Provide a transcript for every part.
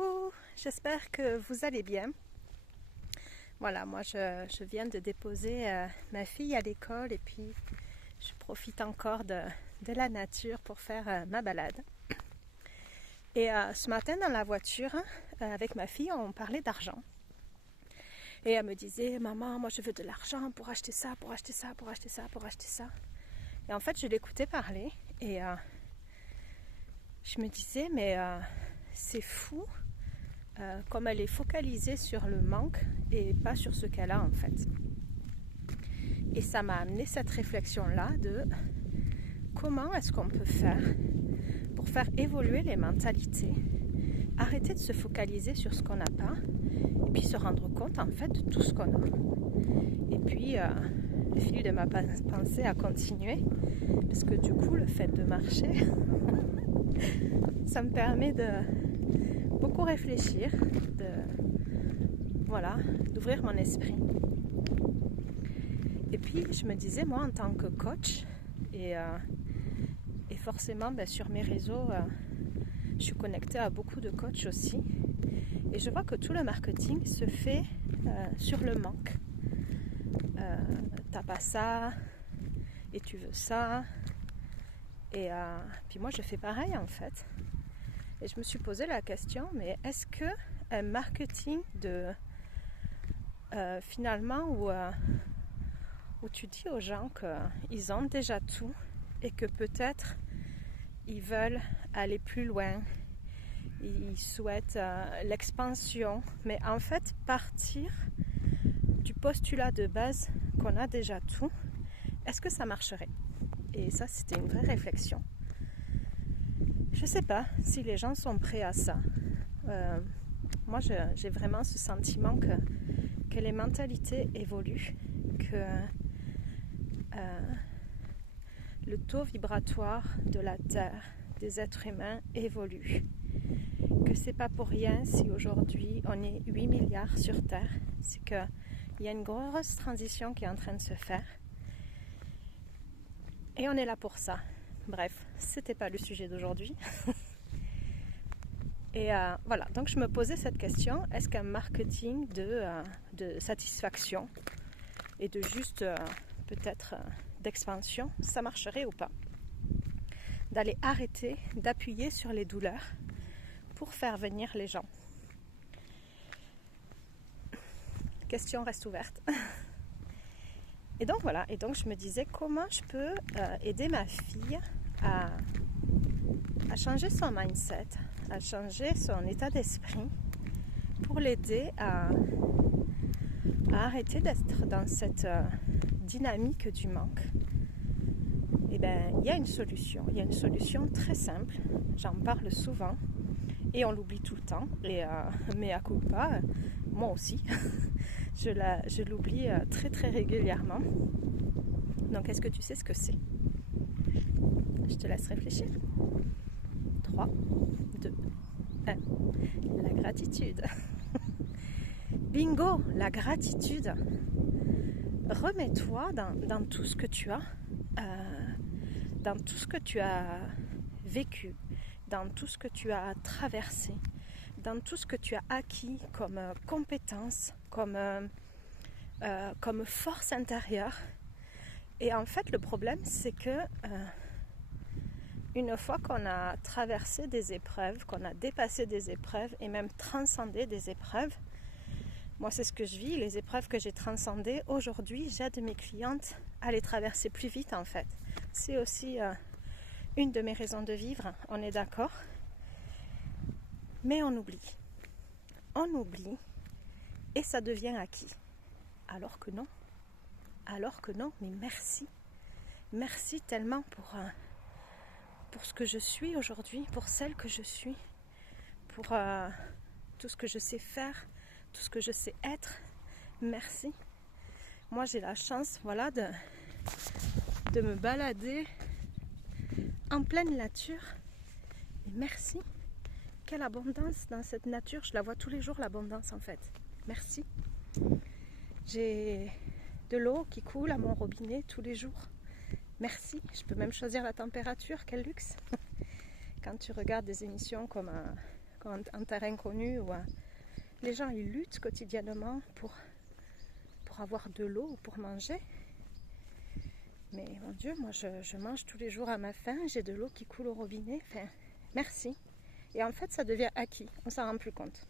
Coucou, j'espère que vous allez bien. Voilà, moi je viens de déposer ma fille à l'école et puis je profite encore de la nature pour faire ma balade. Et ce matin dans la voiture, avec ma fille, on parlait d'argent. Et elle me disait, maman, moi je veux de l'argent pour acheter ça, pour acheter ça, pour acheter ça, pour acheter ça. Et en fait, je l'écoutais parler et je me disais, mais c'est fou comme elle est focalisée sur le manque et pas sur ce qu'elle a en fait. Et ça m'a amené cette réflexion-là de comment est-ce qu'on peut faire pour faire évoluer les mentalités, arrêter de se focaliser sur ce qu'on n'a pas et puis se rendre compte en fait de tout ce qu'on a. Et puis le fil de ma pensée a continué parce que du coup le fait de marcher ça me permet de beaucoup réfléchir, d'ouvrir mon esprit. Et puis je me disais, moi en tant que coach, et forcément sur mes réseaux, je suis connectée à beaucoup de coachs aussi, et je vois que tout le marketing se fait sur le manque. T'as pas ça, et tu veux ça, et puis moi je fais pareil en fait. Et je me suis posé la question, mais est-ce que un marketing de finalement où tu dis aux gens qu'ils ont déjà tout et que peut-être ils veulent aller plus loin, ils souhaitent l'expansion, mais en fait partir du postulat de base qu'on a déjà tout, est-ce que ça marcherait? Et ça, c'était une vraie réflexion. Je ne sais pas si les gens sont prêts à ça. Moi, j'ai vraiment ce sentiment que les mentalités évoluent, que le taux vibratoire de la Terre, des êtres humains évolue, que c'est pas pour rien si aujourd'hui on est 8 milliards sur Terre, c'est qu'il y a une grosse transition qui est en train de se faire et on est là pour ça. Bref, c'était pas le sujet d'aujourd'hui. Et voilà, donc je me posais cette question, est-ce qu'un marketing de satisfaction et de juste peut-être d'expansion, ça marcherait ou pas? D'aller arrêter d'appuyer sur les douleurs pour faire venir les gens. Question reste ouverte. Et donc voilà, et donc je me disais comment je peux aider ma fille à changer son mindset, à changer son état d'esprit pour l'aider à arrêter d'être dans cette dynamique du manque. Et bien, il y a une solution très simple, j'en parle souvent et on l'oublie tout le temps, et mea culpa, moi aussi, je l'oublie très très régulièrement. Donc est-ce que tu sais ce que c'est? Je te laisse réfléchir. 3, 2, 1. La gratitude. Bingo, la gratitude. Remets-toi dans tout ce que tu as, dans tout ce que tu as vécu, dans tout ce que tu as traversé, dans tout ce que tu as acquis comme compétences, comme force intérieure. Et en fait, le problème, c'est que une fois qu'on a traversé des épreuves, qu'on a dépassé des épreuves et même transcendé des épreuves, moi c'est ce que je vis, les épreuves que j'ai transcendées, aujourd'hui j'aide mes clientes à les traverser plus vite en fait. C'est aussi une de mes raisons de vivre, on est d'accord. Mais on oublie et ça devient acquis. Alors que non, mais merci tellement pour ce que je suis aujourd'hui, pour celle que je suis, pour tout ce que je sais faire, tout ce que je sais être. Merci. Moi j'ai la chance de me balader en pleine nature. Et merci. Quelle abondance dans cette nature, je la vois tous les jours l'abondance en fait. Merci. J'ai de l'eau qui coule à mon robinet tous les jours. Merci, je peux même choisir la température, quel luxe. Quand tu regardes des émissions comme un terrain connu où les gens ils luttent quotidiennement pour avoir de l'eau ou pour manger. Mais mon Dieu, moi je mange tous les jours à ma faim, j'ai de l'eau qui coule au robinet, enfin, merci. Et en fait ça devient acquis, on s'en rend plus compte.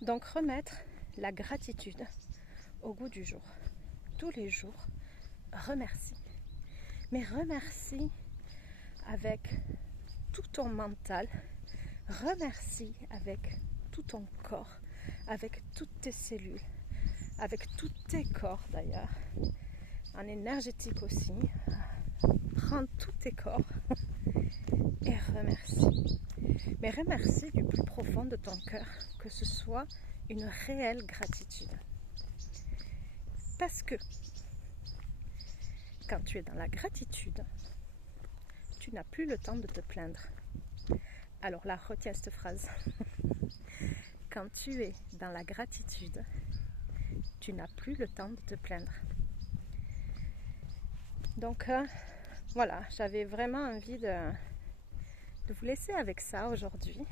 Donc remettre la gratitude au goût du jour. Tous les jours, remercie. Mais remercie avec tout ton mental, remercie avec tout ton corps, avec toutes tes cellules, avec tous tes corps d'ailleurs, en énergétique aussi. Prends tous tes corps et remercie. Mais remercie du plus profond de ton cœur, que ce soit une réelle gratitude. Parce que quand tu es dans la gratitude, tu n'as plus le temps de te plaindre. Alors là, retiens cette phrase. Quand tu es dans la gratitude, tu n'as plus le temps de te plaindre. Donc voilà, j'avais vraiment envie de vous laisser avec ça aujourd'hui,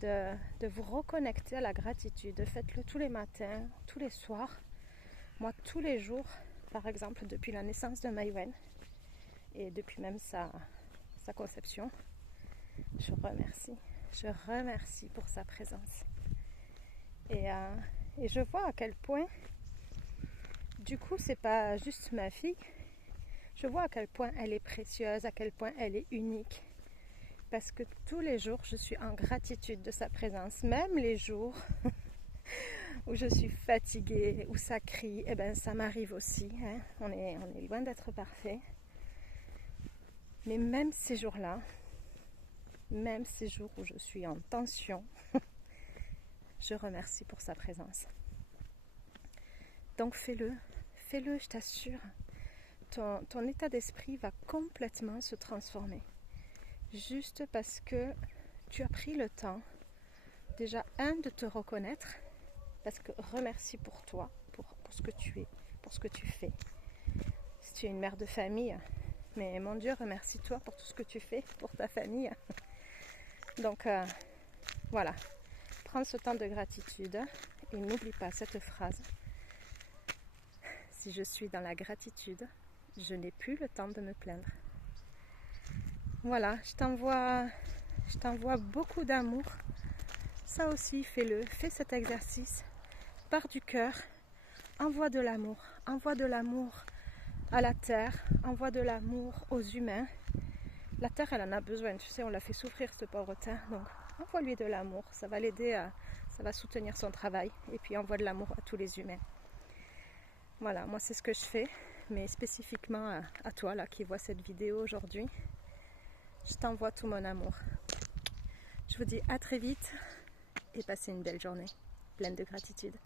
de vous reconnecter à la gratitude. Faites-le tous les matins, tous les soirs. Moi, tous les jours, par exemple, depuis la naissance de Maïwen et depuis même sa conception, je remercie pour sa présence. Et je vois à quel point, du coup, c'est pas juste ma fille, je vois à quel point elle est précieuse, à quel point elle est unique. Parce que tous les jours, je suis en gratitude de sa présence. Même les jours où je suis fatiguée, où ça crie, eh ben ça m'arrive aussi. Hein. On est loin d'être parfait. Mais même ces jours-là, même ces jours où je suis en tension, je remercie pour sa présence. Donc fais-le, je t'assure. Ton état d'esprit va complètement se transformer. Juste parce que tu as pris le temps, déjà de te reconnaître, parce que remercie pour toi, pour ce que tu es, pour ce que tu fais. Si tu es une mère de famille, mais mon Dieu, remercie-toi pour tout ce que tu fais pour ta famille. Donc voilà, prends ce temps de gratitude et n'oublie pas cette phrase. Si je suis dans la gratitude, je n'ai plus le temps de me plaindre. Voilà, je t'envoie beaucoup d'amour. Ça aussi, fais-le, fais cet exercice. Pars du cœur, envoie de l'amour à la terre, envoie de l'amour aux humains. La terre, elle en a besoin, tu sais, on l'a fait souffrir cette pauvre terre, donc envoie-lui de l'amour, ça va l'aider, ça va soutenir son travail, et puis envoie de l'amour à tous les humains. Voilà, moi c'est ce que je fais, mais spécifiquement à toi là qui vois cette vidéo aujourd'hui. Je t'envoie tout mon amour. Je vous dis à très vite et passez une belle journée, pleine de gratitude.